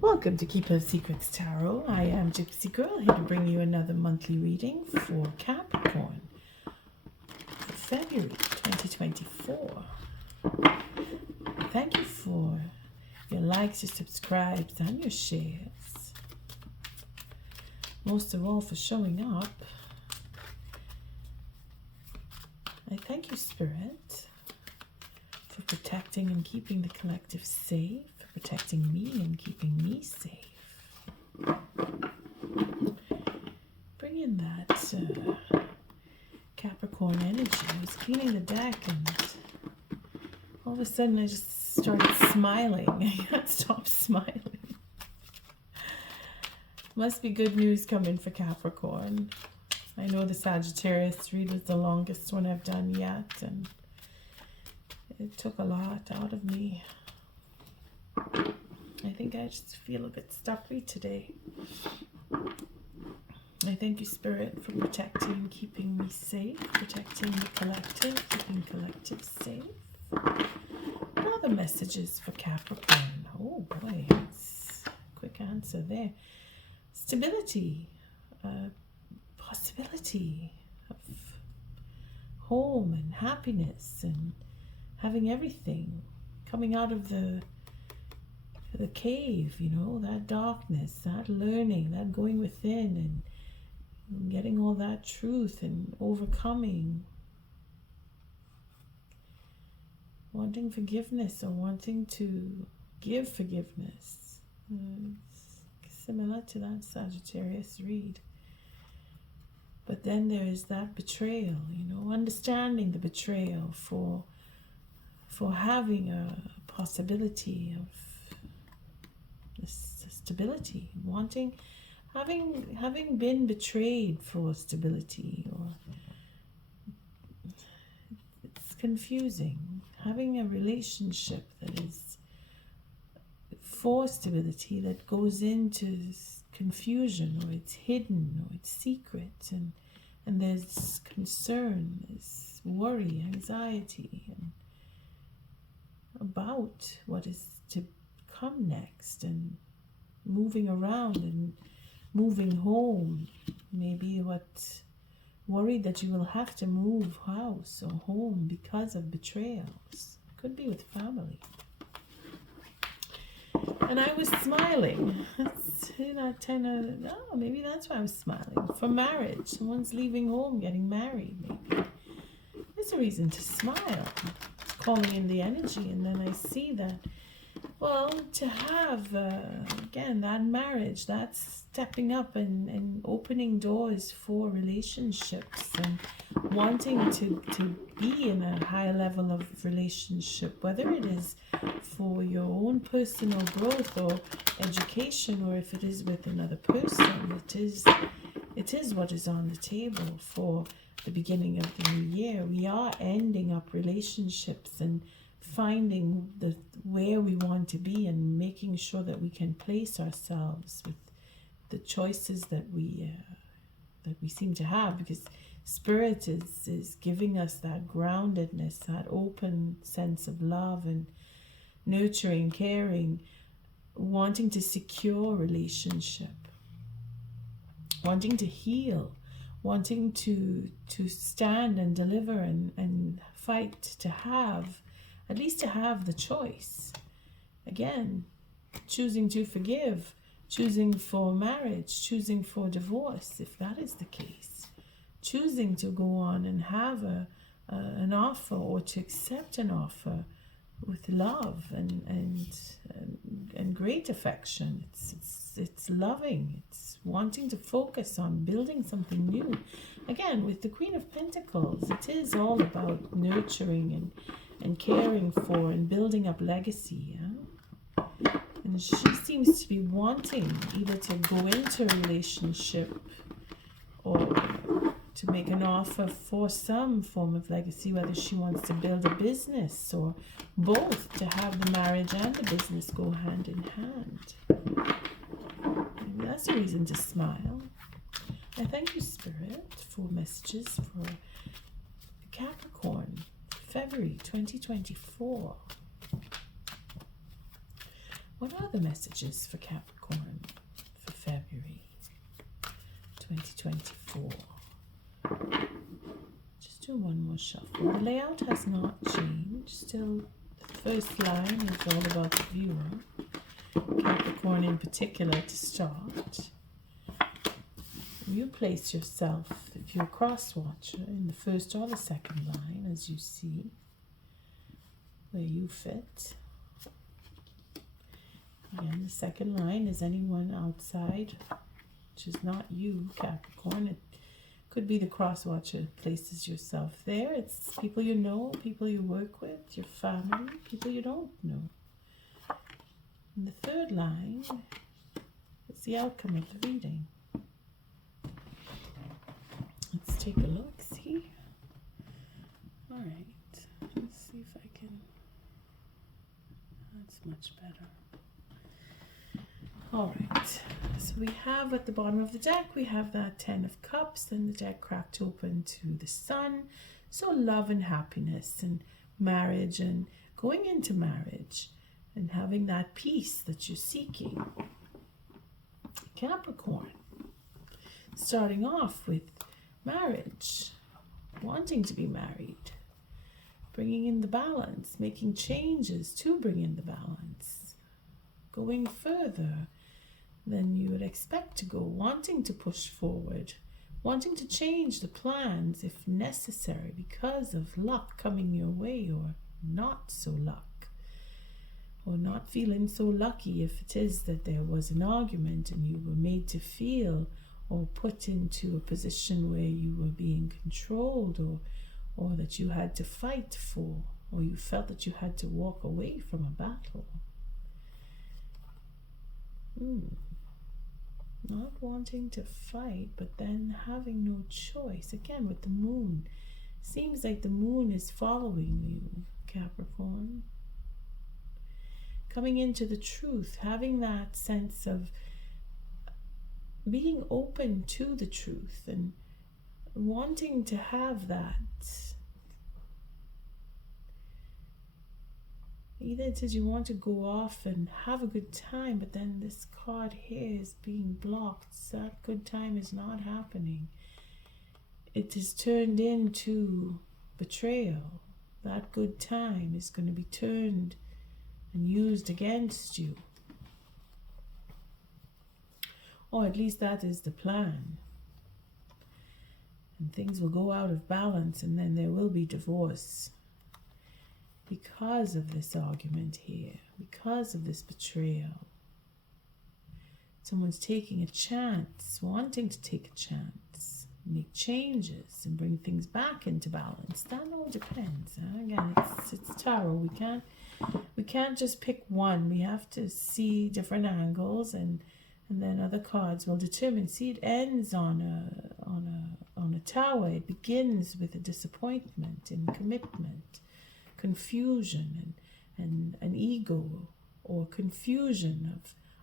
Welcome to Keeper Secrets Tarot. I am Gypsy Girl, here to bring you another monthly reading for Capricorn for February 2024. Thank you for your likes, your subscribes, and your shares. Most of all, for showing up. I thank you, Spirit, for protecting and keeping the collective safe, for protecting me and keeping me safe. Bring in that Capricorn energy. I was cleaning the deck and all of a sudden I just started smiling. I can't stop smiling. Must be good news coming for Capricorn. I know the Sagittarius read was the longest one I've done yet, and it took a lot out of me. I think I just feel a bit stuffy today. I thank you, Spirit, for protecting and keeping me safe, protecting the collective, keeping collective safe. What are the messages for Capricorn? Oh boy, it's a quick answer there. Stability, possibility of home and happiness and having everything coming out of the cave, you know, that darkness, that learning, that going within and getting all that truth and overcoming, wanting forgiveness or wanting to give forgiveness. It's similar to that Sagittarius read. But then there is that betrayal, you know, understanding the betrayal for having a possibility of this stability, having been betrayed for stability, or it's confusing. Having a relationship that is for stability that goes into confusion, or it's hidden, or it's secret, and there's concern, there's worry, anxiety, and about what is to come next, and moving around and moving home. Maybe what worried that you will have to move house or home because of betrayals. Could be with family. And I was smiling. Maybe that's why I was smiling. For marriage, someone's leaving home, getting married, maybe. There's a reason to smile. Calling in the energy, and then I see that, well, to have, again, that marriage, that's stepping up and opening doors for relationships and wanting to be in a higher level of relationship, whether it is for your own personal growth or education, or if it is with another person. It is what is on the table for the beginning of the new year. We are ending up relationships and finding where we want to be, and making sure that we can place ourselves with the choices that we seem to have, because Spirit is giving us that groundedness, that open sense of love and nurturing, caring, wanting to secure relationship, wanting to heal, wanting to stand and deliver and fight to have, at least to have the choice. Again, choosing to forgive, choosing for marriage, choosing for divorce, if that is the case. Choosing to go on and have an offer, or to accept an offer with love and great affection. It's loving. It's wanting to focus on building something new. Again, with the Queen of Pentacles, it is all about nurturing and caring for and building up legacy. Yeah? And she seems to be wanting either to go into a relationship or to make an offer for some form of legacy, whether she wants to build a business or both, to have the marriage and the business go hand in hand. Maybe that's a reason to smile. I thank you, Spirit, for messages for Capricorn, February 2024. What are the messages for Capricorn for February 2024? Just do one more shuffle. The layout has not changed. Still, the first line is all about the viewer. Capricorn in particular to start. You place yourself, if you're a cross watcher, in the first or the second line, as you see, where you fit. Again, the second line is anyone outside, which is not you, Capricorn. It could be the cross watcher places yourself there. It's people you know, people you work with, your family, people you don't know. And the third line is the outcome of the reading. Let's take a look, see? All right, let's see if I can, that's much better. All right, so we have at the bottom of the deck, we have that 10 of Cups, then the deck cracked open to the Sun. So love and happiness and marriage and going into marriage and having that peace that you're seeking. Capricorn, starting off with marriage, wanting to be married, bringing in the balance, making changes to bring in the balance, going further than you would expect to go, wanting to push forward, wanting to change the plans if necessary because of luck coming your way or not so luck, or not feeling so lucky if it is that there was an argument and you were made to feel or put into a position where you were being controlled, or that you had to fight for, or you felt that you had to walk away from a battle. Not wanting to fight, but then having no choice. Again, with the moon, seems like the moon is following you, Capricorn. Coming into the truth, having that sense of being open to the truth and wanting to have that. Either it is you want to go off and have a good time, but then this card here is being blocked. So that good time is not happening. It is turned into betrayal. That good time is going to be turned and used against you. Or at least that is the plan. And things will go out of balance and then there will be divorce. Because of this argument here, because of this betrayal. Someone's taking a chance, wanting to take a chance, make changes and bring things back into balance. That all depends. Again, it's tarot. We can't just pick one. We have to see different angles and then other cards will determine. See, it ends on a tower. It begins with a disappointment and commitment, confusion and an ego, or confusion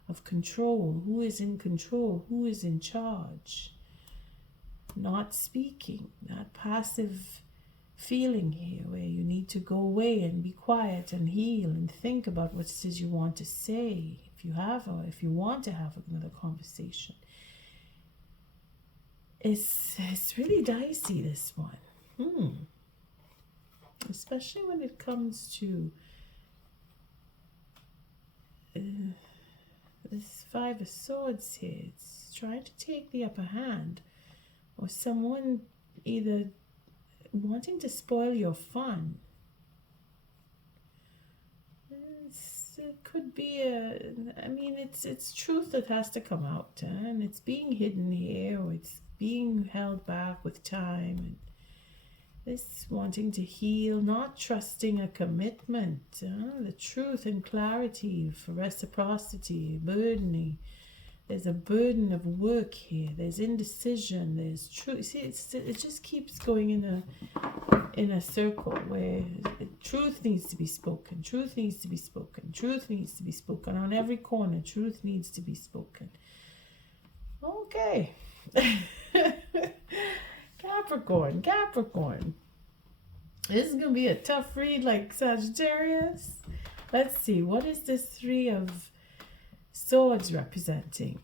of control. Who is in control? Who is in charge? Not speaking. That passive feeling here where you need to go away and be quiet and heal and think about what it is you want to say. If you want to have another conversation. It's really dicey, this one. Especially when it comes to this Five of Swords here. It's trying to take the upper hand, or someone either wanting to spoil your fun. It could be it's truth that has to come out, and it's being hidden here, or it's being held back with time, and this wanting to heal, not trusting a commitment, the truth and clarity for reciprocity, burdening. There's a burden of work here. There's indecision. There's truth. See, it just keeps going in a circle where truth needs to be spoken. Truth needs to be spoken. Truth needs to be spoken. On every corner, truth needs to be spoken. Okay. Capricorn. This is going to be a tough read like Sagittarius. Let's see. What is this Three of Swords representing,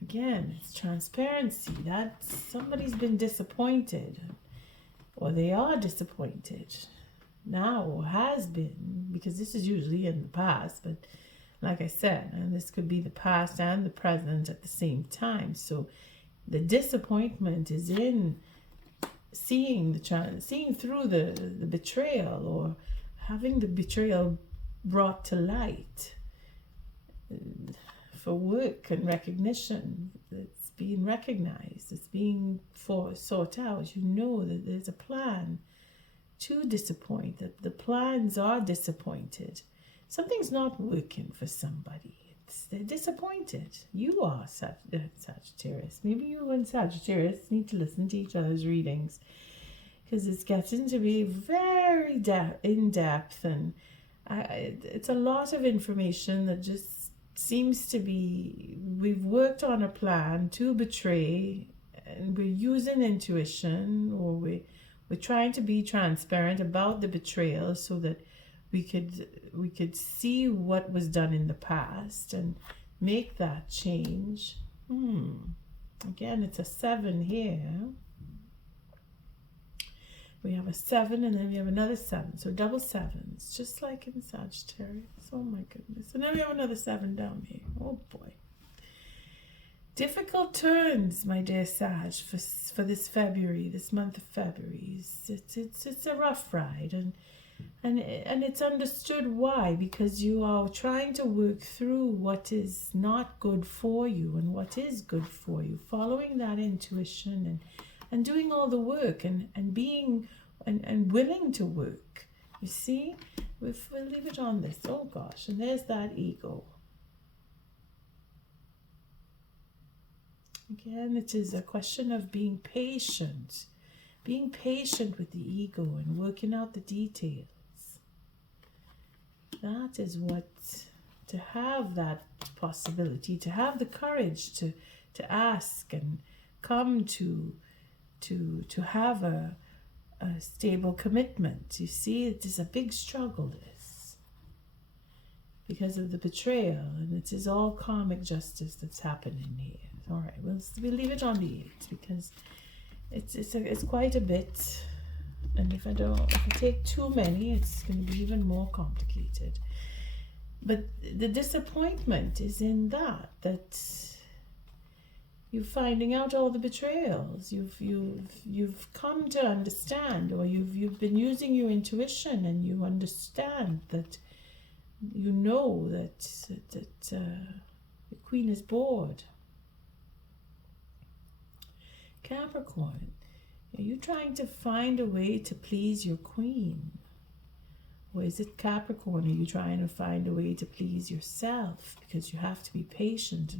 again, it's transparency. That somebody's been disappointed, or they are disappointed now, or has been, because this is usually in the past, but like I said, and this could be the past and the present at the same time. So the disappointment is in seeing through the betrayal, or having the betrayal brought to light for work and recognition. It's being recognized, it's being sought out. You know that there's a plan to disappoint, that the plans are disappointed. Something's not working for somebody. They're disappointed. You are Sagittarius. Maybe you and Sagittarius need to listen to each other's readings, because it's getting to be very in-depth, and it's a lot of information that just seems to be, we've worked on a plan to betray, and we're using intuition, or we're trying to be transparent about the betrayal so that we could see what was done in the past and make that change. Again, it's a 7 here. We have a 7, and then we have another 7. So double 7s, just like in Sagittarius. Oh my goodness. And then we have another 7 down here. Oh boy. Difficult turns, my dear Sag, for this February, this month of February. It's a rough ride, and it's understood why, because you are trying to work through what is not good for you and what is good for you, following that intuition and doing all the work and being and willing to work. You see, we'll leave it on this. Oh gosh, and there's that ego. Again, it is a question of being patient with the ego and working out the details. That is what, to have that possibility, to have the courage to ask and come to have a stable commitment. You see, it is a big struggle, this, because of the betrayal, and it is all karmic justice that's happening here. All right, we'll leave it on the 8, because it's quite a bit, and if I take too many, it's going to be even more complicated. But the disappointment is in that you're finding out all the betrayals. You've come to understand, or you've been using your intuition, and you understand that, you know that the Queen is bored. Capricorn, are you trying to find a way to please your Queen? Or is it Capricorn, are you trying to find a way to please yourself? Because you have to be patient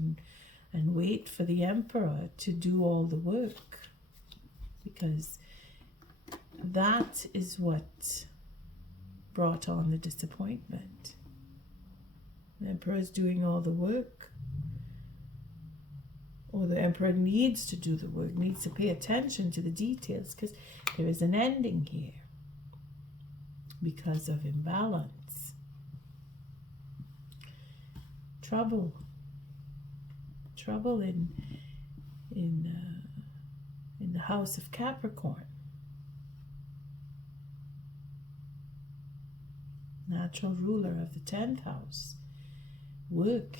and wait for the Emperor to do all the work. Because that is what brought on the disappointment. The Emperor is doing all the work. Or the Emperor needs to do the work, needs to pay attention to the details, because there is an ending here because of imbalance. Trouble in the house of Capricorn. Natural ruler of the 10th house. Work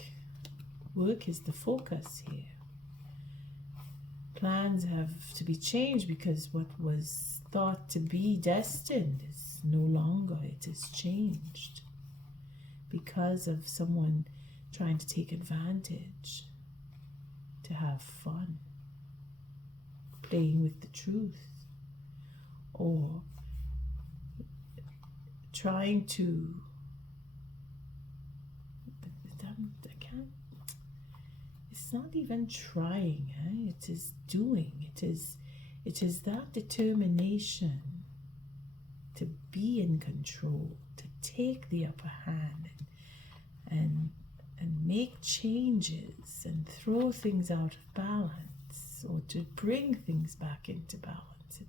is the focus here. Plans have to be changed, because what was thought to be destined is no longer. It is changed because of someone trying to take advantage, to have fun, playing with the truth, or trying to, it's not even trying, it is doing. It is that determination to be in control, to take the upper hand and make changes and throw things out of balance, or to bring things back into balance.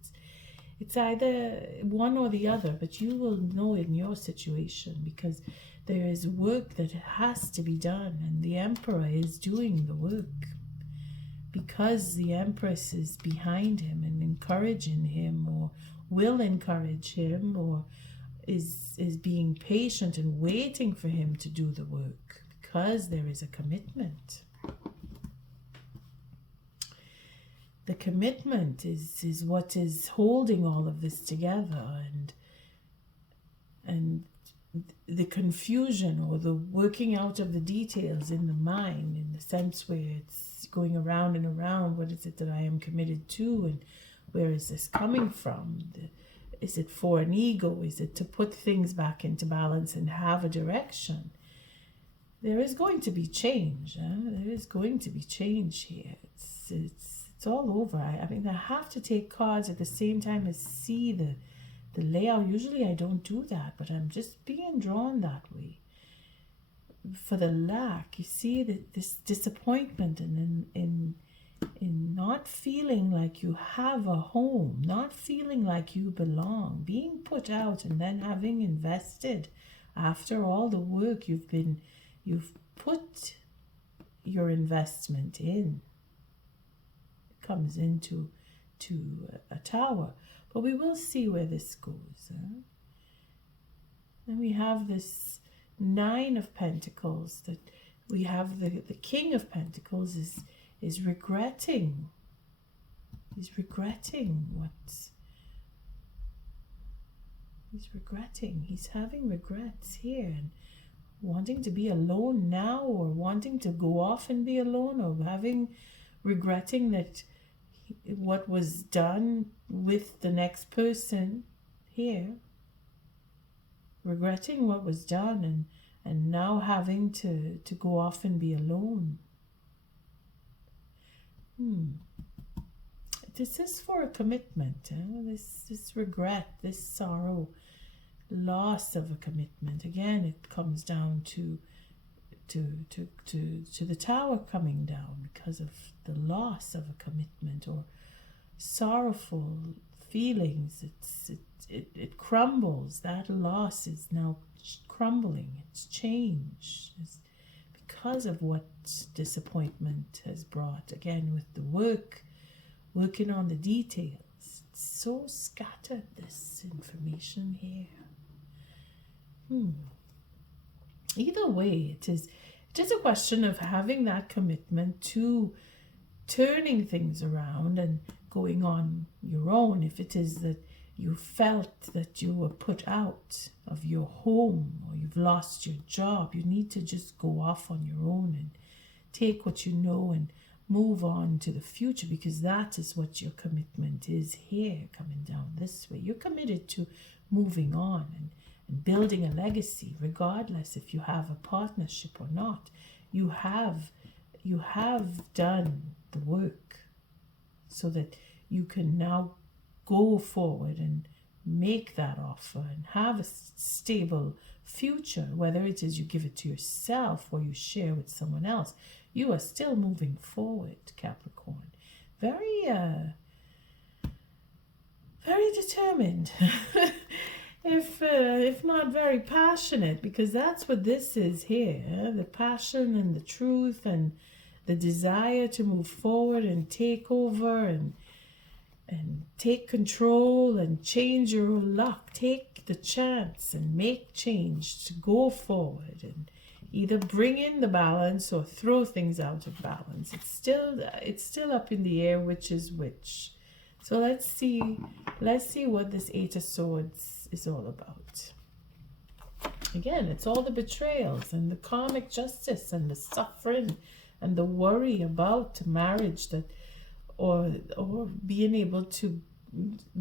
It's either one or the other, but you will know in your situation, because there is work that has to be done, and the Emperor is doing the work because the Empress is behind him and encouraging him, or will encourage him, or is being patient and waiting for him to do the work, because there is a commitment. The commitment is what is holding all of this together, and the confusion or the working out of the details in the mind, in the sense where it's going around and around. What is it that I am committed to, and where is this coming from? Is it for an ego? Is it to put things back into balance and have a direction? There is going to be change. There is going to be change here. It's all over. I mean, I have to take cards at the same time as see the layout. Usually I don't do that, but I'm just being drawn that way. For the lack, you see that this disappointment and in not feeling like you have a home, not feeling like you belong, being put out, and then having invested after all the work you've put your investment in. It comes into a tower. But we will see where this goes. Then we have this Nine of Pentacles, that we have the King of Pentacles is regretting. He's regretting he's regretting. He's having regrets here, and wanting to be alone now, or wanting to go off and be alone, or regretting that what was done with the next person here, regretting what was done, and now having to go off and be alone. This is for a commitment. This regret, this sorrow, loss of a commitment. Again, it comes down to the tower coming down because of the loss of a commitment, or sorrowful feelings. It crumbles. That loss is now crumbling. It's changed. It's because of what disappointment has brought. Again, with the working on the details. It's so scattered, this information here. Either way, it is a question of having that commitment to turning things around and going on your own. If it is that you felt that you were put out of your home, or you've lost your job, you need to just go off on your own and take what you know and move on to the future, because that is what your commitment is here, coming down this way. You're committed to moving on and building a legacy, regardless if you have a partnership or not. You have done the work so that you can now go forward and make that offer and have a stable future, whether it is you give it to yourself or you share with someone else. You are still moving forward, Capricorn. Very determined. If not very passionate, because that's what this is here. The passion and the truth and the desire to move forward and take over and take control and change your luck. Take the chance and make change to go forward and either bring in the balance or throw things out of balance. It's still up in the air, which is which. So let's see what this Eight of Swords is all about. Again, it's all the betrayals and the karmic justice and the suffering and the worry about marriage, that or being able to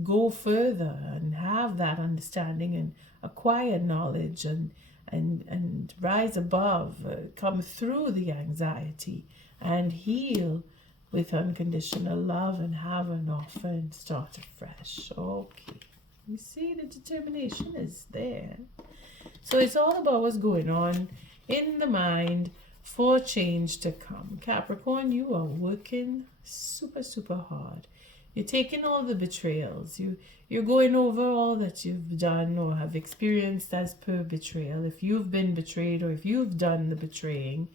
go further and have that understanding and acquire knowledge and rise above, come through the anxiety and heal with unconditional love and have an offer and start afresh. Okay, you see the determination is there. So it's all about what's going on in the mind for change to come. Capricorn, you are working super, super hard. You're taking all the betrayals. You're going over all that you've done or have experienced as per betrayal. If you've been betrayed or if you've done the betraying,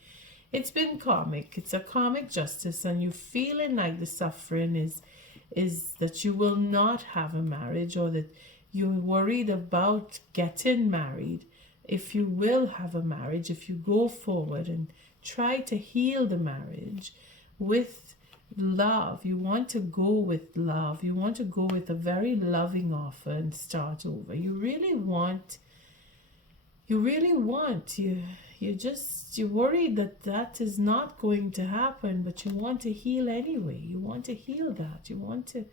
it's been karmic. It's a karmic justice, and you feeling like the suffering is that you will not have a marriage, or that you're worried about getting married. If you will have a marriage, if you go forward and try to heal the marriage with love, you want to go with love, you want to go with a very loving offer and start over. You really want, you're worried that that is not going to happen, but you want to heal anyway. You want to heal that. You want to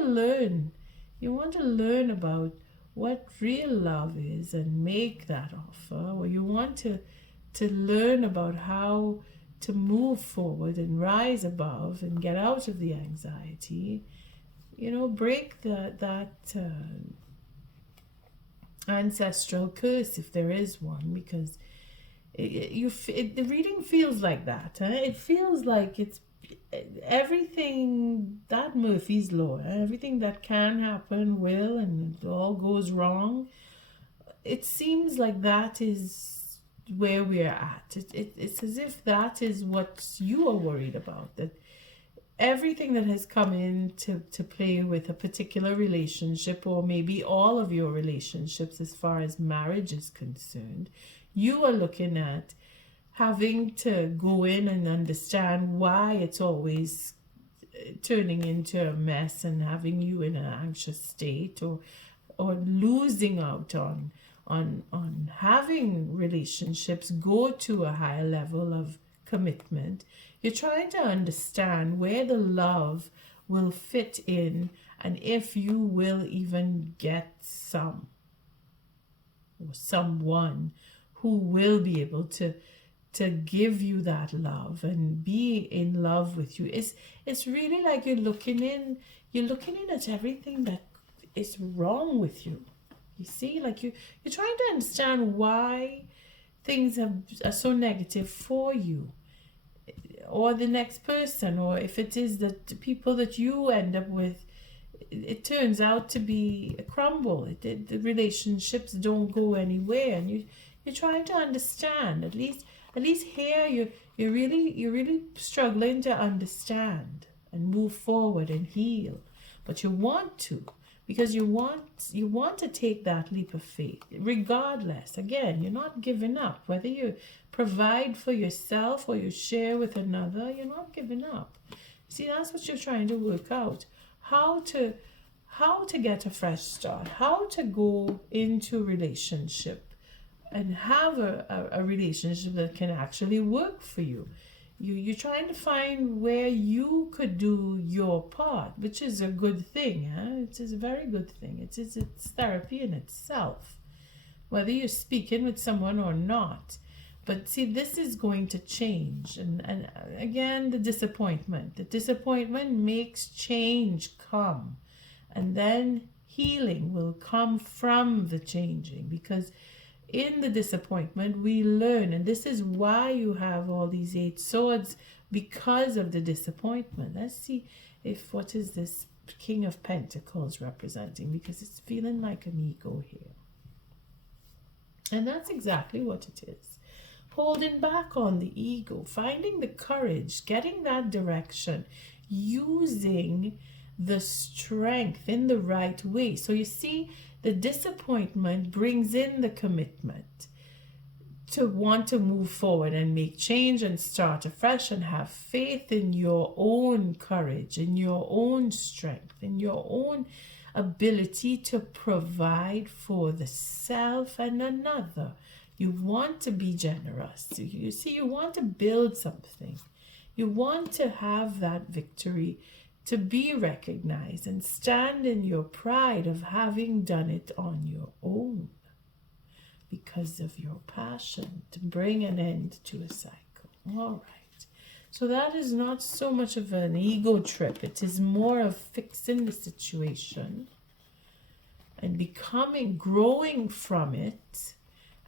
learn. You want to learn about what real love is and make that offer, or you want to learn about how to move forward and rise above and get out of the anxiety. Break that ancestral curse, if there is one, because the reading feels like that. It feels like it's everything that Murphy's Law, everything that can happen will, and it all goes wrong. It seems like that is where we're at. It's as if that is what you are worried about, that everything that has come in to play with a particular relationship, or maybe all of your relationships as far as marriage is concerned, you are looking at having to go in and understand why it's always turning into a mess and having you in an anxious state, or losing out on having relationships go to a higher level of commitment. You're trying to understand where the love will fit in, and if you will even get some or someone who will be able to give you that love and be in love with you. It's really like you're looking in at everything that is wrong with you. You see, like you're trying to understand why things are so negative for you, or the next person, or if it is that the people that you end up with, it turns out to be a crumble. The relationships don't go anywhere, and you're trying to understand. At least here you're really struggling to understand and move forward and heal. But you want to, because you want to take that leap of faith regardless. Again, you're not giving up. Whether you provide for yourself or you share with another, you're not giving up. See, that's what you're trying to work out. How to get a fresh start, how to go into a relationship and have a relationship that can actually work for you. You're trying to find where you could do your part, which is a good thing. It is a very good thing. It's therapy in itself, whether you're speaking with someone or not. But see, this is going to change. And again, the disappointment makes change come. And then healing will come from the changing, because in the disappointment we learn. And this is why you have all these 8 swords, because of the disappointment. Let's see if what is this King of Pentacles representing, because it's feeling like an ego here. And that's exactly what it is. Holding back on the ego, finding the courage, getting that direction, using the strength in the right way. So you see, the disappointment brings in the commitment to want to move forward and make change and start afresh and have faith in your own courage, in your own strength, in your own ability to provide for the self and another. You want to be generous. You see, you want to build something. You want to have that victory, to be recognized and stand in your pride of having done it on your own because of your passion to bring an end to a cycle. All right. So that is not so much of an ego trip. It is more of fixing the situation and growing from it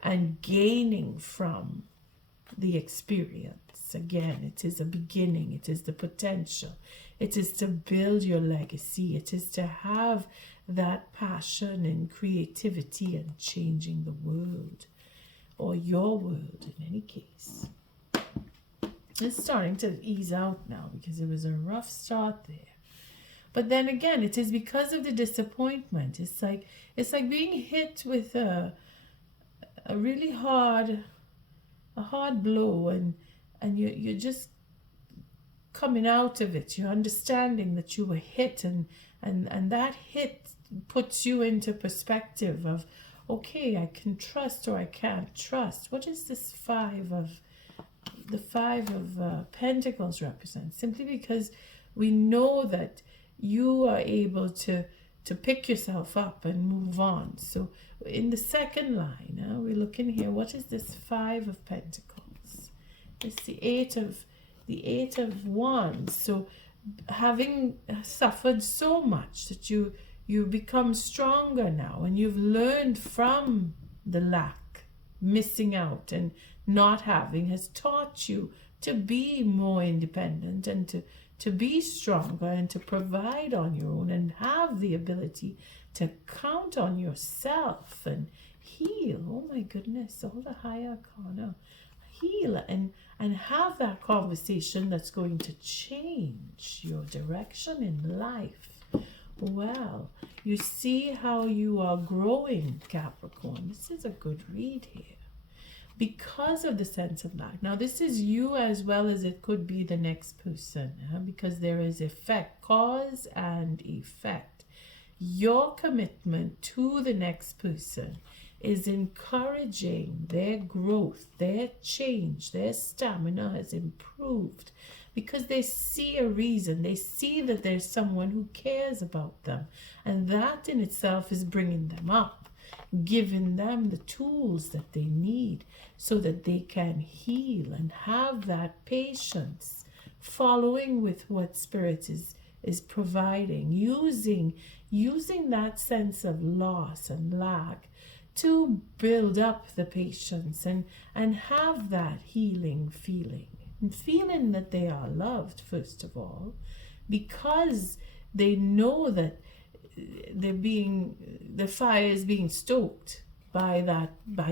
and gaining from the experience. Again, it is a beginning. It is the potential. It is to build your legacy. It is to have that passion and creativity and changing the world, or your world in any case. It's starting to ease out now because it was a rough start there. But then again, it is because of the disappointment. It's like being hit with a really hard blow, and you're just coming out of it. You're understanding that you were hit, and that hit puts you into perspective of, okay, I can trust or I can't trust. What is this Five of Pentacles represent? Simply because we know that you are able to pick yourself up and move on. So in the second line, we're looking here. What is this Five of Pentacles? It's the Eight of Wands. So having suffered so much that you become stronger now, and you've learned from the lack, missing out, and not having has taught you to be more independent and to be stronger and to provide on your own and have the ability to count on yourself and heal. Oh my goodness, all the higher arcana. Heal and have that conversation that's going to change your direction in life. Well, you see how you are growing, Capricorn. This is a good read here. Because of the sense of lack. Now, this is you as well as it could be the next person, because there is effect, cause and effect. Your commitment to the next person is encouraging their growth, their change, their stamina has improved because they see a reason. They see that there's someone who cares about them, and that in itself is bringing them up, giving them the tools that they need so that they can heal and have that patience, following with what Spirit is providing, using that sense of loss and lack to build up the patience and have that healing feeling, and feeling that they are loved, first of all, because they know that the fire is being stoked by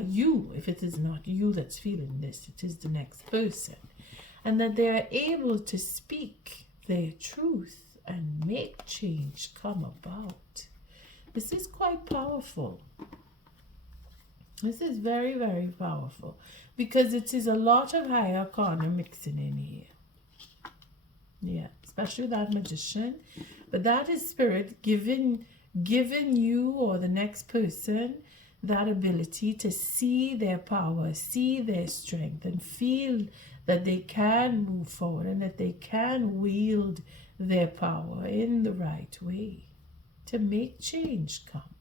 you. If it is not you that's feeling this, it is the next person, and that they are able to speak their truth and make change come about. This is quite powerful. This is very, very powerful because it is a lot of higher arcana mixing in here. Yeah, especially that Magician. But that is Spirit giving you or the next person that ability to see their power, see their strength, and feel that they can move forward and that they can wield their power in the right way to make change come.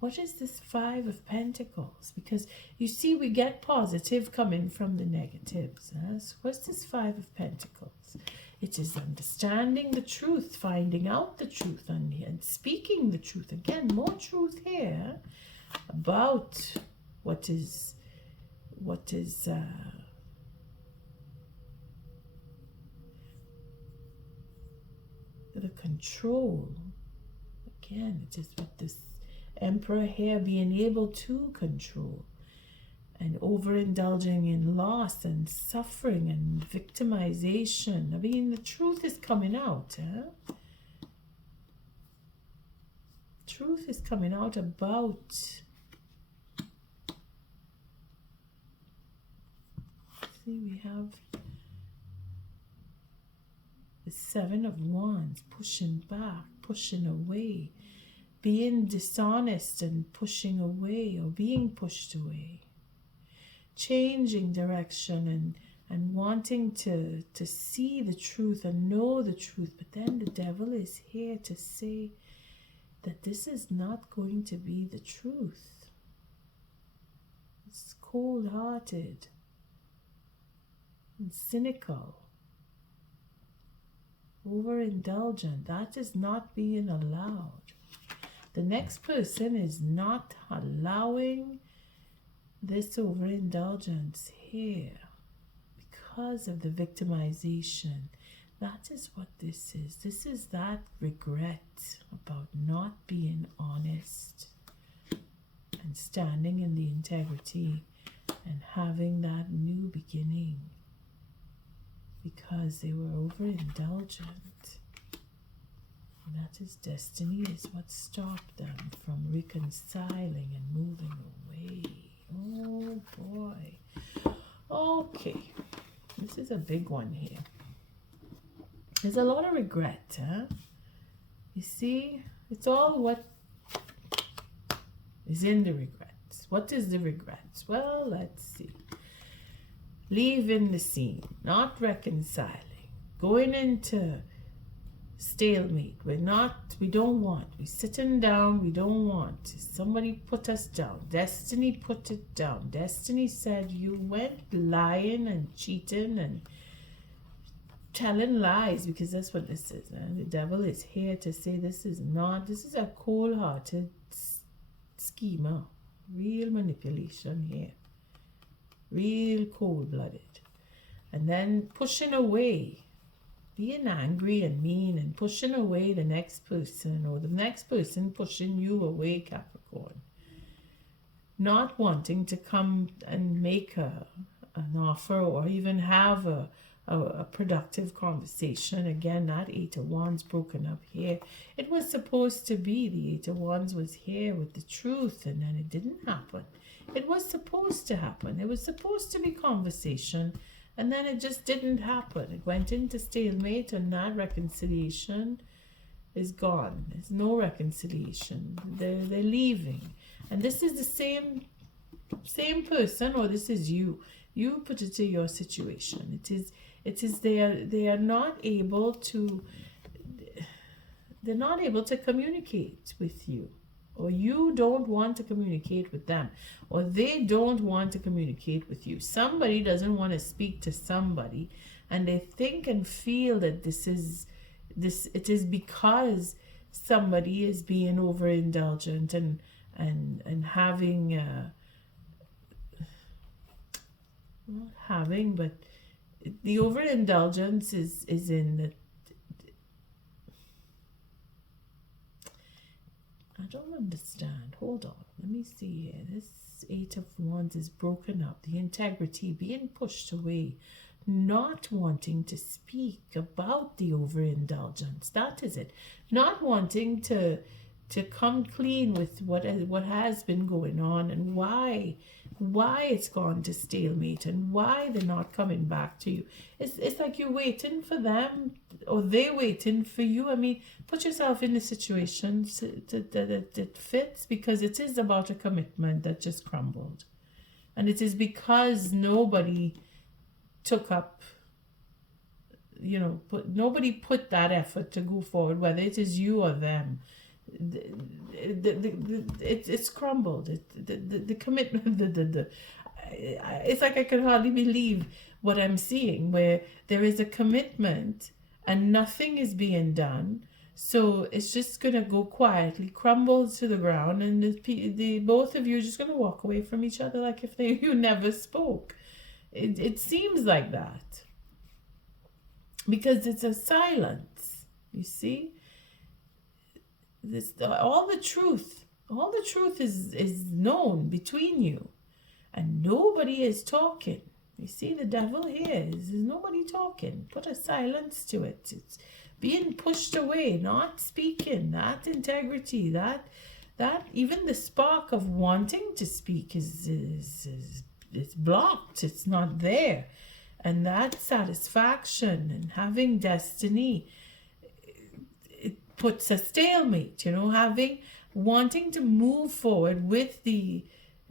What is this Five of Pentacles? Because you see, we get positive coming from the negatives. So what's this Five of Pentacles? It is understanding the truth, finding out the truth, and speaking the truth. Again, more truth here about what is the control. Again, it is with this Emperor here being able to control and overindulging in loss and suffering and victimization. I mean, the truth is coming out. Truth is coming out about. See, we have the Seven of Wands, pushing back, pushing away, being dishonest and pushing away or being pushed away, changing direction and wanting to see the truth and know the truth. But then the devil is here to say that this is not going to be the truth. It's cold-hearted and cynical, overindulgent. That is not being allowed. The next person is not allowing this overindulgence here. because of the victimization. That is what this is. This is that regret about not being honest and standing in the integrity and having that new beginning because they were overindulgent. And that is destiny, is what stopped them from reconciling and moving away. Oh boy. Okay. This is a big one here. There's a lot of regret, huh? You see, it's all what is in the regrets. What is the regrets? Well, let's see. Leaving the scene, not reconciling, going into stalemate. We don't want. We're sitting down, we don't want. Somebody put us down. Destiny put it down. Destiny said you went lying and cheating and telling lies, because that's what this is. The devil is here to say this is a cold-hearted schemer. Real manipulation here. Real cold-blooded. And then pushing away, being angry and mean and pushing away the next person, or the next person pushing you away, Capricorn. Not wanting to come and make an offer or even have a productive conversation. Again, that Eight of Wands broken up here. It was supposed to be, the Eight of Wands was here with the truth, and then it didn't happen. It was supposed to happen. It was supposed to be conversation, and then it just didn't happen. It went into stalemate, and that reconciliation is gone. There's no reconciliation. They're leaving. And this is the same person, or this is you. You put it to your situation. It is they are not able to communicate with you, or you don't want to communicate with them, or they don't want to communicate with you. Somebody doesn't want to speak to somebody, and they think and feel that it is because somebody is being overindulgent and having not having, but the overindulgence is in the, I don't understand. Hold on. Let me see here. This Eight of Wands is broken up. The integrity being pushed away. Not wanting to speak about the overindulgence. That is it. Not wanting to come clean with what has been going on, and why it's gone to stalemate, and why they're not coming back to you. It's like you're waiting for them, or they're waiting for you. I mean, put yourself in the situation that it fits, because it is about a commitment that just crumbled. And it is because nobody took up, nobody put that effort to go forward, whether it is you or them. It's crumbled. The commitment, it's like I could hardly believe what I'm seeing, where there is a commitment and nothing is being done. So it's just gonna go quietly, crumble to the ground, and the both of you are just gonna walk away from each other like if you never spoke. It seems like that, because it's a silence. You see. All the truth is known between you, and nobody is talking. You see, the devil here is nobody talking. Put a silence to it. It's being pushed away, not speaking. That integrity, that even the spark of wanting to speak is blocked. It's not there, and that satisfaction and having destiny, puts a stalemate, wanting to move forward with the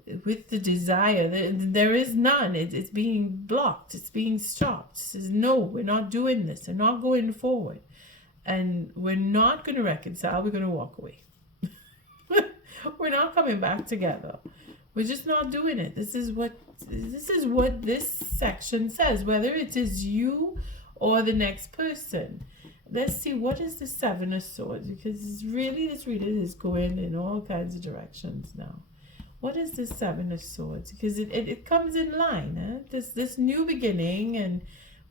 desire. There is none. It's being blocked. It's being stopped. It says, no, we're not doing this. We're not going forward. And we're not going to reconcile. We're going to walk away. We're not coming back together. We're just not doing it. This is what this section says, whether it is you or the next person. Let's see, what is the Seven of Swords? Because this reading is going in all kinds of directions now. What is the Seven of Swords? Because it comes in line, this new beginning and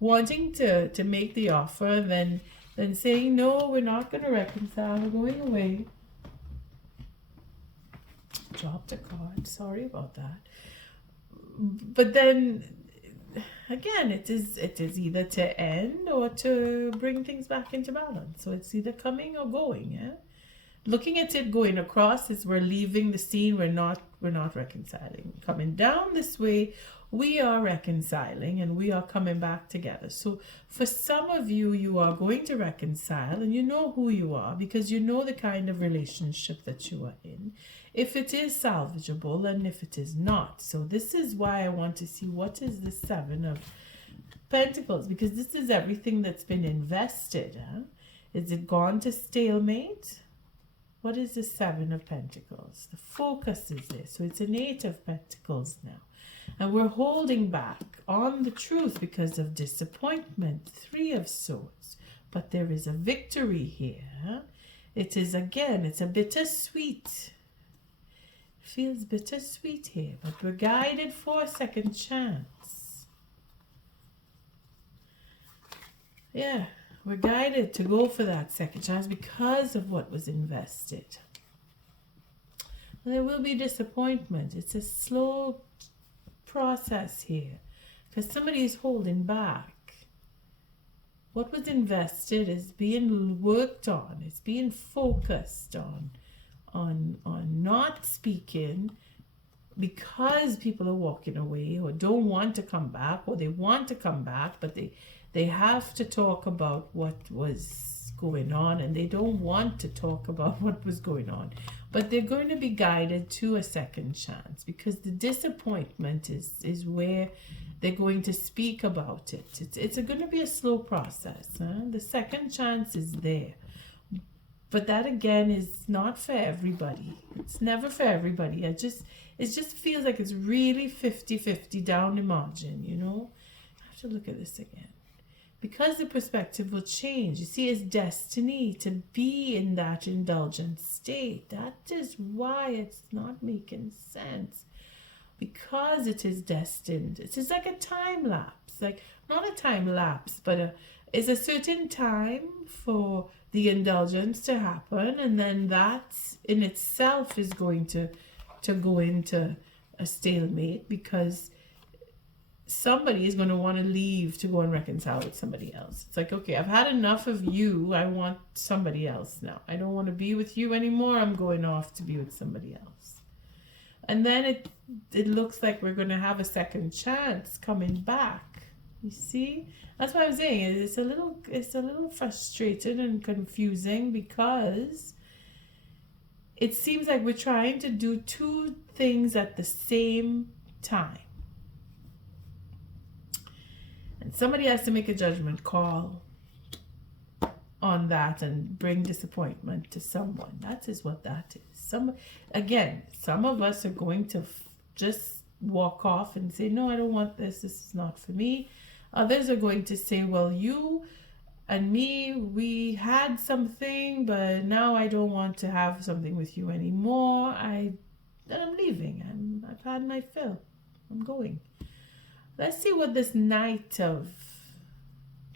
wanting to make the offer, and then saying, no, we're not going to reconcile, we're going away. Dropped a card, sorry about that. But then again, it is either to end or to bring things back into balance. So it's either coming or going, yeah? Looking at it going across is we're leaving the scene, we're not reconciling. Coming down this way, we are reconciling and we are coming back together. So for some of you, you are going to reconcile, and you know who you are because you know the kind of relationship that you are in, if it is salvageable and if it is not. So this is why I want to see what is the Seven of Pentacles, because this is everything that's been invested. Is it gone to stalemate? What is the Seven of Pentacles? The focus is there. So it's an Eight of Pentacles now. And we're holding back on the truth because of disappointment. Three of Swords. But there is a victory here. It is, again, it's a bittersweet. Feels bittersweet here. But we're guided for a second chance. Yeah. We're guided to go for that second chance because of what was invested. And there will be disappointment. It's a slow process here because somebody is holding back. What was invested is being worked on. It's being focused on not speaking because people are walking away or don't want to come back, or they want to come back, but they have to talk about what was going on, and they don't want to talk about what was going on. But they're going to be guided to a second chance because the disappointment is where they're going to speak about it. It's going to be a slow process. The second chance is there. But that, again, is not for everybody. It's never for everybody. It just feels like it's really 50-50 down the margin, you know? I have to look at this again. Because the perspective will change. You see, it's destiny to be in that indulgent state. That is why it's not making sense. Because it is destined. It is like a time lapse. Like, not a time lapse, but it's a certain time for the indulgence to happen. And then that in itself is going to go into a stalemate because somebody is going to want to leave to go and reconcile with somebody else. It's like, okay, I've had enough of you. I want somebody else now. I don't want to be with you anymore. I'm going off to be with somebody else. And then it looks like we're going to have a second chance coming back. You see? That's why I'm saying it's a little frustrated and confusing because it seems like we're trying to do two things at the same time. And somebody has to make a judgment call on that and bring disappointment to someone. That is what that is. Some of us are going to just walk off and say, no, I don't want this. This is not for me. Others are going to say, well, you and me, we had something, but now I don't want to have something with you anymore. I'm leaving. I've had my fill. I'm going. Let's see what this Knight of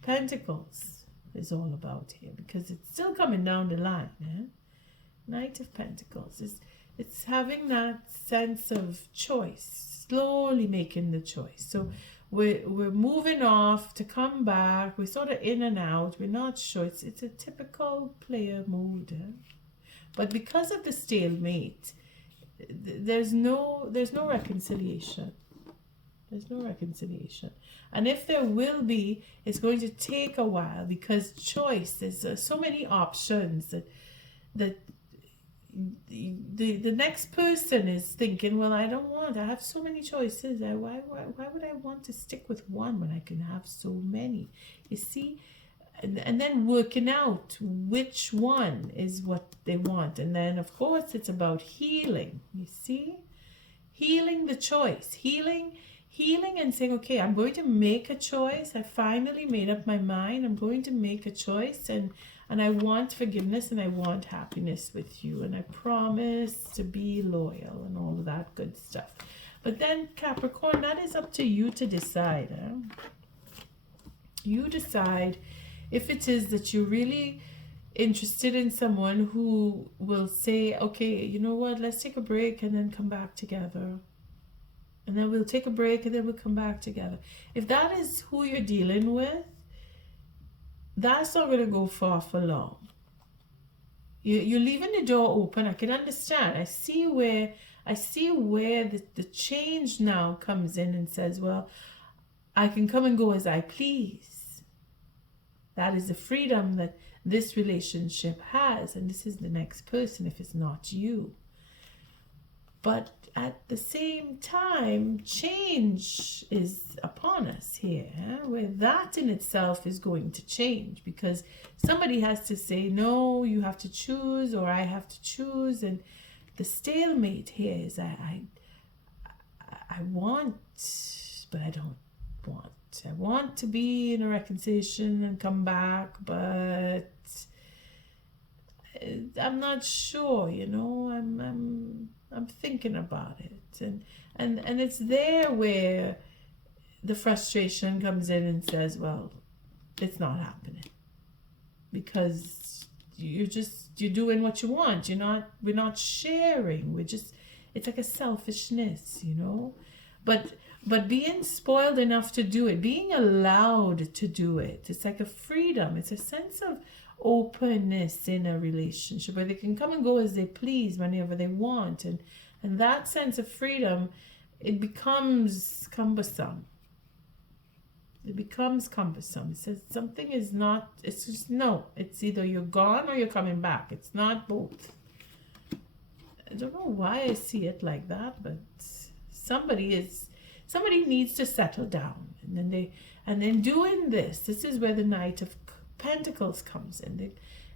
Pentacles is all about here, because it's still coming down the line. Knight of Pentacles. It's having that sense of choice, slowly making the choice. So we're moving off to come back. We're sort of in and out. We're not sure. It's a typical player mood. But because of the stalemate, there's no reconciliation. There's no reconciliation. And if there will be, it's going to take a while because choice, there's so many options that the next person is thinking, well, I have so many choices. Why would I want to stick with one when I can have so many? You see? And then working out which one is what they want. And then, of course, it's about healing. You see? Healing the choice. Healing healing and saying, okay, I'm going to make a choice. I finally made up my mind. I'm going to make a choice, and I want forgiveness and I want happiness with you, and I promise to be loyal and all of that good stuff. But then Capricorn, that is up to you to decide. You decide if it is that you're really interested in someone who will say, okay, you know what, let's take a break and then come back together. And then we'll take a break and then we'll come back together. If that is who you're dealing with, that's not going to go far for long. You're leaving the door open. I can understand. I see where the change now comes in and says, well, I can come and go as I please. That is the freedom that this relationship has. And this is the next person if it's not you. But at the same time, change is upon us here, where that in itself is going to change, because somebody has to say, no, you have to choose, or I have to choose. And the stalemate here is I want, but I don't want. I want to be in a reconciliation and come back, but I'm not sure, I'm thinking about it, and it's there where the frustration comes in and says, well, it's not happening, because you're doing what you want. We're not sharing. It's like a selfishness, but being spoiled enough to do it, being allowed to do it, it's like a freedom. It's a sense of openness in a relationship where they can come and go as they please whenever they want, and that sense of freedom, it becomes cumbersome. It says something is not, it's just no, it's either you're gone or you're coming back. It's not both. I don't know why I see it like that, but somebody needs to settle down, and then doing this is where the Knight of Pentacles comes in.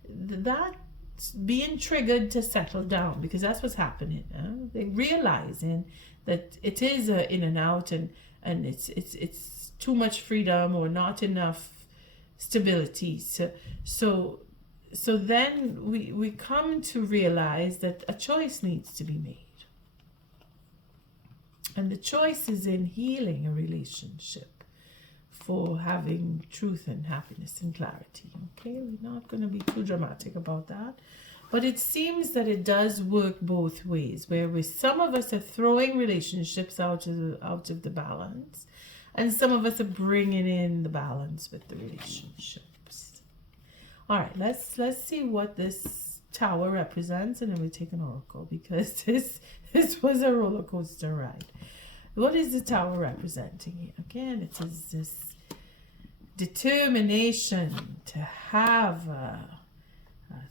That's being triggered to settle down, because that's what's happening. They realizing that it is a in and out, and it's too much freedom or not enough stability. So then we come to realize that a choice needs to be made, and the choice is in healing a relationship, for having truth and happiness and clarity. Okay, we're not going to be too dramatic about that, but it seems that it does work both ways, where some of us are throwing relationships out of the balance, and some of us are bringing in the balance with the relationships. All right, let's see what this Tower represents, and then we take an oracle, because this was a roller coaster ride. What is the Tower representing here? Again, it is this determination to have a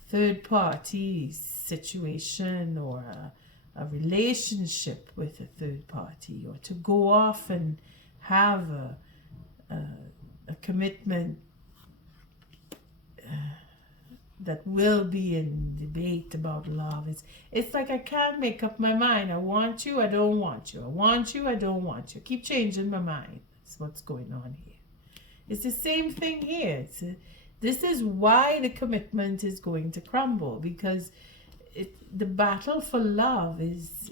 third party situation, or a relationship with a third party, or to go off and have a commitment that will be in debate about love. It's like I can't make up my mind. I want you, I don't want you. I want you, I don't want you. I keep changing my mind. That's what's going on here. It's the same thing here. This is why the commitment is going to crumble, because the battle for love it's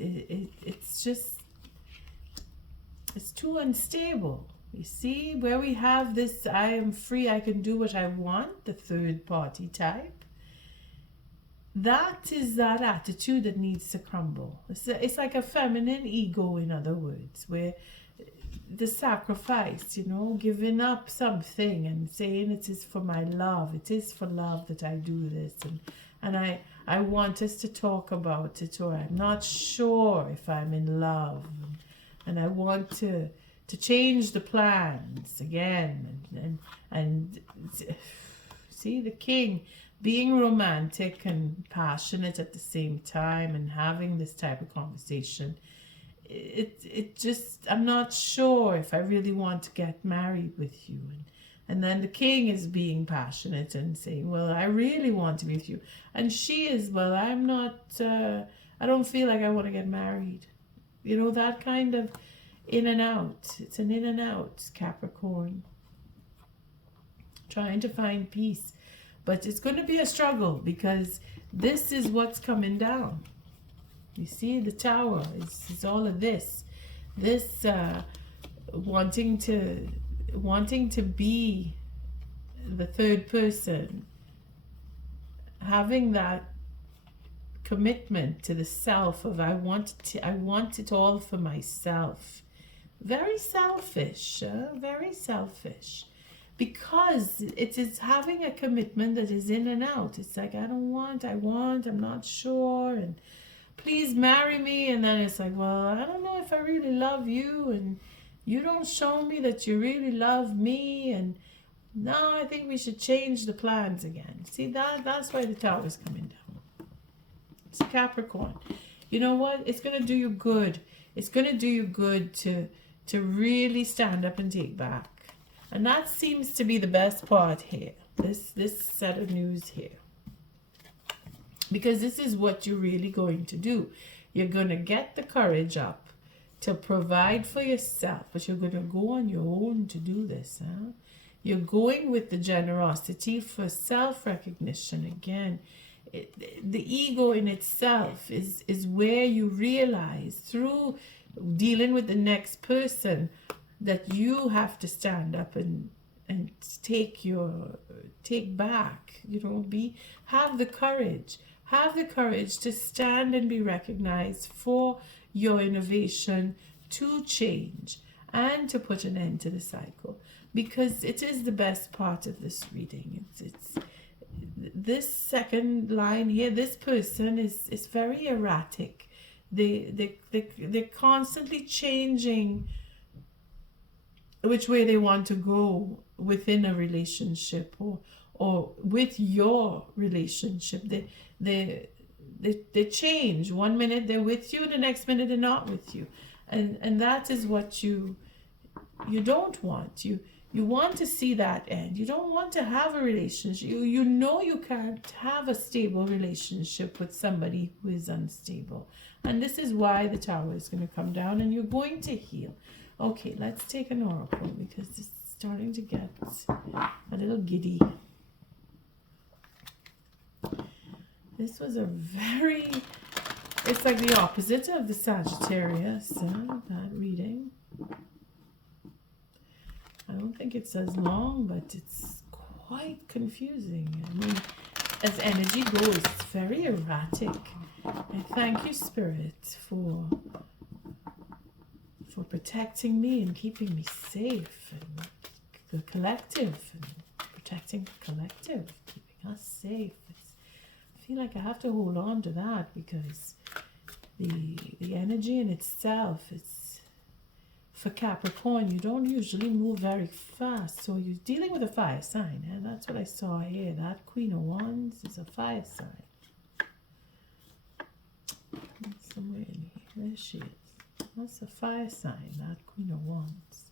too unstable. You see, where we have this, I am free, I can do what I want, the third party type. That is that attitude that needs to crumble. It's like a feminine ego, in other words, where the sacrifice, giving up something and saying it is for my love. It is for love that I do this. And I want us to talk about it, or I'm not sure if I'm in love. And I want to change the plans again. And see, the King being romantic and passionate at the same time, and having this type of conversation. It just, I'm not sure if I really want to get married with you. And then the King is being passionate and saying, well, I really want to be with you. And she is, well, I'm not, I don't feel like I want to get married. That kind of, in and out. It's an in and out, Capricorn. Trying to find peace. But it's going to be a struggle because this is what's coming down. You see, the Tower is all of this. This wanting to be the third person, having that commitment to the self of I want it all for myself. Very selfish, very selfish. Because it is having a commitment that is in and out. It's like, I want, I'm not sure, and please marry me. And then it's like, well, I don't know if I really love you, and you don't show me that you really love me, and no, I think we should change the plans again. See, that's why the Tower is coming down. It's Capricorn. You know what? It's going to do you good. It's going to do you good to really stand up and take back. And that seems to be the best part here, this set of news here. Because this is what you're really going to do. You're going to get the courage up to provide for yourself, but you're going to go on your own to do this. You're going with the generosity for self-recognition. Again, the ego in itself is where you realize through dealing with the next person that you have to stand up and take back, have the courage to stand and be recognized for your innovation, to change and to put an end to the cycle, because it is the best part of this reading. It's this second line here. This person is very erratic. They're constantly changing which way they want to go within a relationship or with your relationship. They change. One minute they're with you, the next minute they're not with you. And that is what you don't want. You want to see that end. You don't want to have a relationship. You know you can't have a stable relationship with somebody who is unstable. And this is why the Tower is going to come down and you're going to heal. Okay, let's take an oracle because it's starting to get a little giddy. This was it's like the opposite of the Sagittarius, that reading. I don't think it's as long, but it's quite confusing. I mean, as energy goes, it's very erratic. I thank you, Spirit, for protecting me and keeping me safe, and the collective, and protecting the collective, keeping us safe. I feel like I have to hold on to that because the energy in itself, it's for Capricorn, you don't usually move very fast, so you're dealing with a fire sign, and that's what I saw here. That Queen of Wands is a fire sign. Somewhere in here, there she is. That's a fire sign, that Queen of Wands.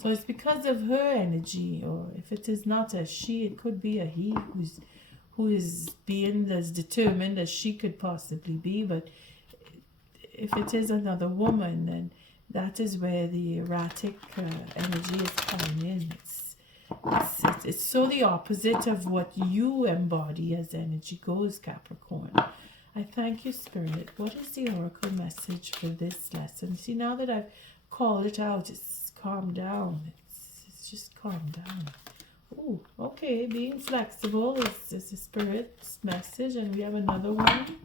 So it's because of her energy, or if it is not a she, it could be a he who is being as determined as she could possibly be. But if it is another woman, then that is where the erratic energy is coming in. It's so the opposite of what you embody as energy goes, Capricorn. I thank you, Spirit. What is the oracle message for this lesson? See, now that I've called it out, it's calmed down. It's just calmed down. Oh, okay. Being flexible is the Spirit's message. And we have another one.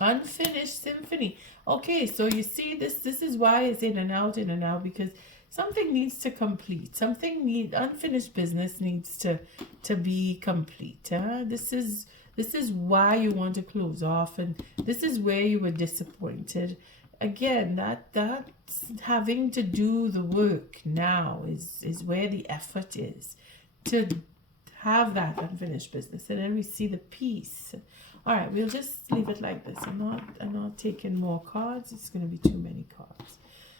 Unfinished symphony. Okay, so you see, this is why it's in and out, because something needs to complete. Unfinished business needs to be complete. This is why you want to close off, and this is where you were disappointed. Again, that's having to do the work now is where the effort is to have that unfinished business. And then we see the peace. All right, we'll just leave it like this. I'm not taking more cards. It's going to be too many cards.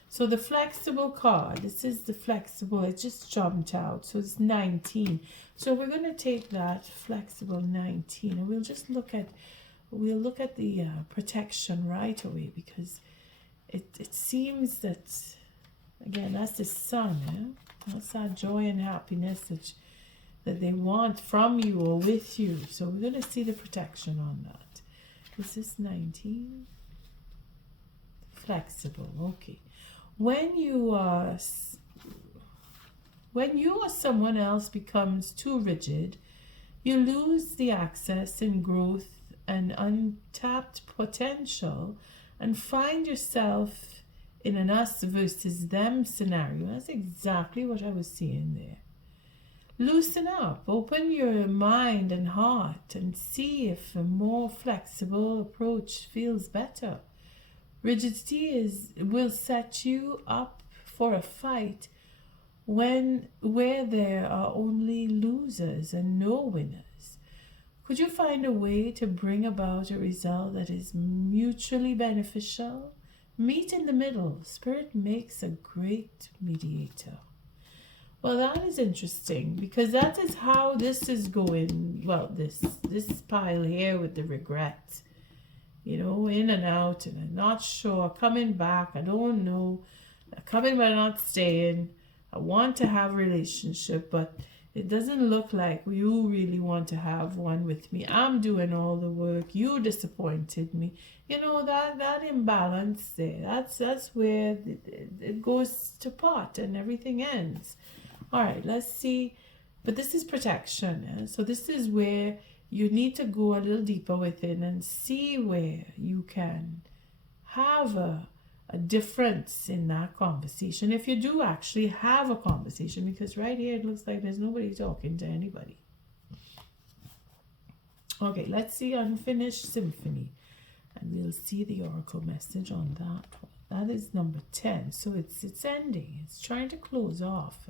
So the flexible card, this is the flexible, it just jumped out. So it's 19. So we're going to take that flexible 19 and we'll look at the protection right away, because it seems that, again, that's the sun, that's that joy and happiness that they want from you or with you. So we're going to see the protection on that. Is this 19? Flexible, okay. When you or someone else becomes too rigid, you lose the access and growth and untapped potential and find yourself in an us versus them scenario. That's exactly what I was seeing there. Loosen up, open your mind and heart and see if a more flexible approach feels better. Rigidity will set you up for a fight where there are only losers and no winners. Could you find a way to bring about a result that is mutually beneficial? Meet in the middle. Spirit makes a great mediator. Well, that is interesting because that is how this is going. Well, this pile here with the regret, in and out, and I'm not sure, coming back, I don't know, coming but not staying. I want to have a relationship, but it doesn't look like you really want to have one with me. I'm doing all the work. You disappointed me. That imbalance there. That's where it goes to pot and everything ends. All right, let's see. But this is protection. So this is where you need to go a little deeper within and see where you can have a difference in that conversation. If you do actually have a conversation, because right here it looks like there's nobody talking to anybody. Okay, let's see Unfinished Symphony. And we'll see the oracle message on that one. That is number 10. So it's ending. It's trying to close off.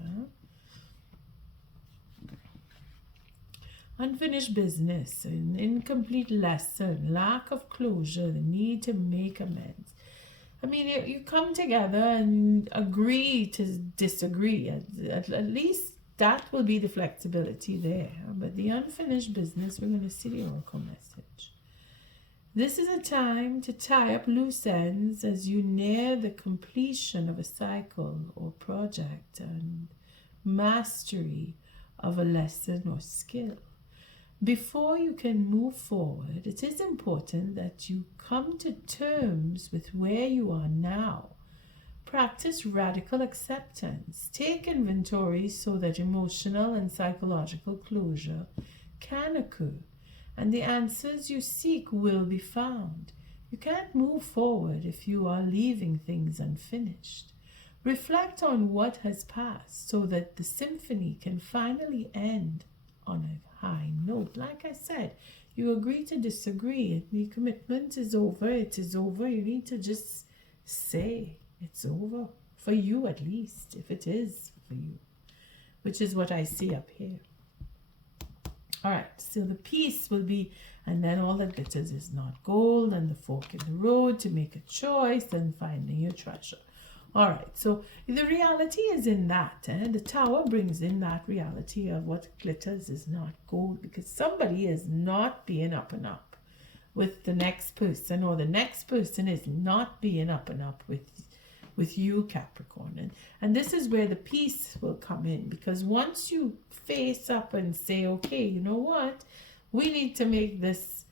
Unfinished business, an incomplete lesson, lack of closure, the need to make amends. I mean, you come together and agree to disagree. At least that will be the flexibility there. But the unfinished business, we're going to see the oracle message. This is a time to tie up loose ends as you near the completion of a cycle or project and mastery of a lesson or skill. Before you can move forward, it is important that you come to terms with where you are now. Practice radical acceptance. Take inventory so that emotional and psychological closure can occur, and the answers you seek will be found. You can't move forward if you are leaving things unfinished. Reflect on what has passed so that the symphony can finally end on a high note. Like I said, you agree to disagree. The commitment is over. It is over. You need to just say it's over. For you at least, if it is for you. Which is what I see up here. Alright, so the peace will be, and then all that glitters is not gold, and the fork in the road to make a choice and finding your treasure. All right, so the reality is in that. The tower brings in that reality of what glitters is not gold, because somebody is not being up and up with the next person, or the next person is not being up and up with you, Capricorn. And this is where the peace will come in, because once you face up and say, okay, you know what, we need to make this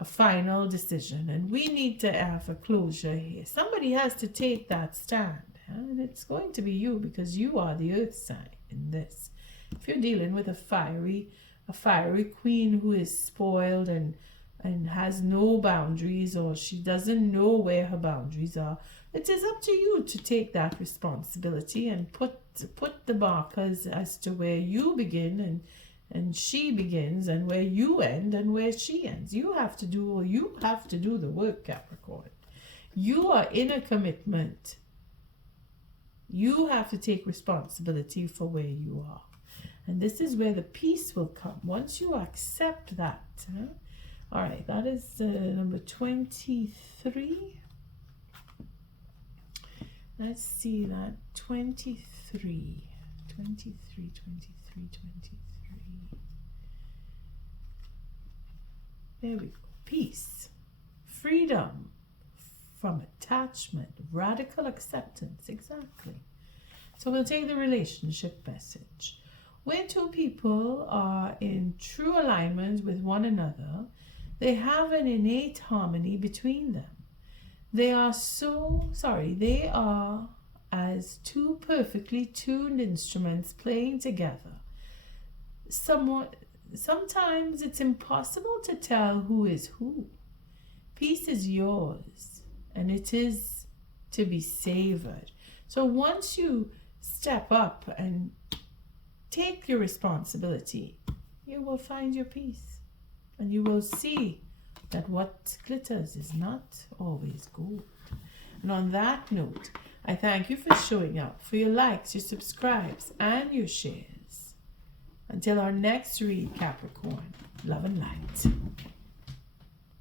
a final decision, and we need to have a closure here. Somebody has to take that stand, and it's going to be you, because you are the earth sign in this. If you're dealing with a fiery queen who is spoiled and has no boundaries, or she doesn't know where her boundaries are, it is up to you to take that responsibility and put the markers as to where you begin and she begins, and where you end and where she ends. You have to do the work, Capricorn. You are in a commitment. You have to take responsibility for where you are. And this is where the peace will come, once you accept that. All right, that is number 23. Let's see that. 23. There we go. Peace, freedom, from attachment, radical acceptance. Exactly. So we'll take the relationship message. When two people are in true alignment with one another, they have an innate harmony between them. They are as two perfectly tuned instruments playing together. Sometimes it's impossible to tell who is who. Peace is yours, and it is to be savored. So once you step up and take your responsibility, you will find your peace, and you will see that what glitters is not always gold. And on that note, I thank you for showing up, for your likes, your subscribes, and your shares. Until our next read, Capricorn, love and light.